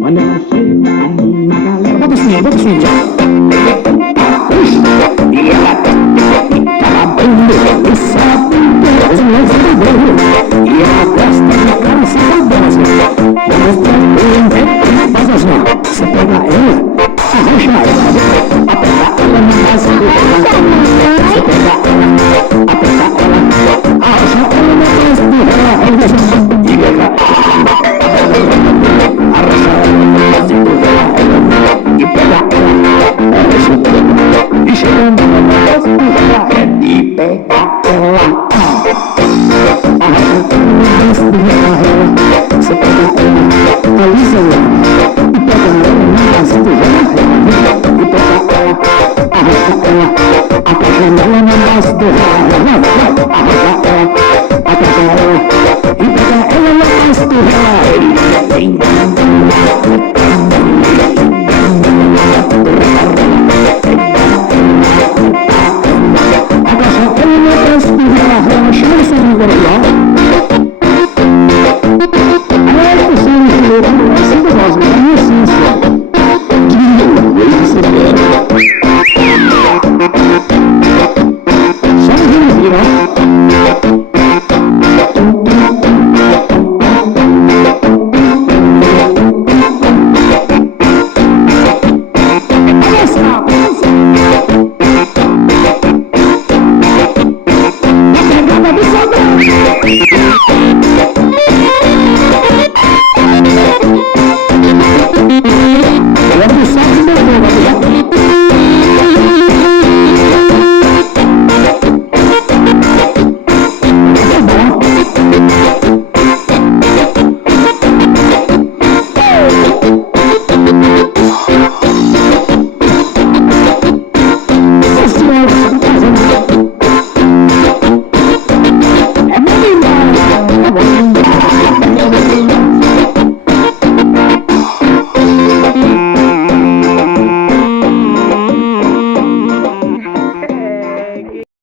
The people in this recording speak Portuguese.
Quando ela chega aí na galera, bota o swing já. E ela fica babando e sabe os meus amigos. E ela gosta de cara safadão assim. Vamos pra um faz assim, ó. Você pega ela, arrancha ela, aperta ela na base do ela. Você pega ela, aperta ela, arrancha ela na base do ela. E pega arrancha ela na base do ela. E pega ela, arrancha ela. E chegando na base do ela, e pega ela. Arrancha ela na base do ela. Você pega ela, alisa ela. E pega ela na base do ela. E pega ela, arranca ela. Aperta ela na base do ela. Arranca ela, aperta ela. E pega ela na base do ela.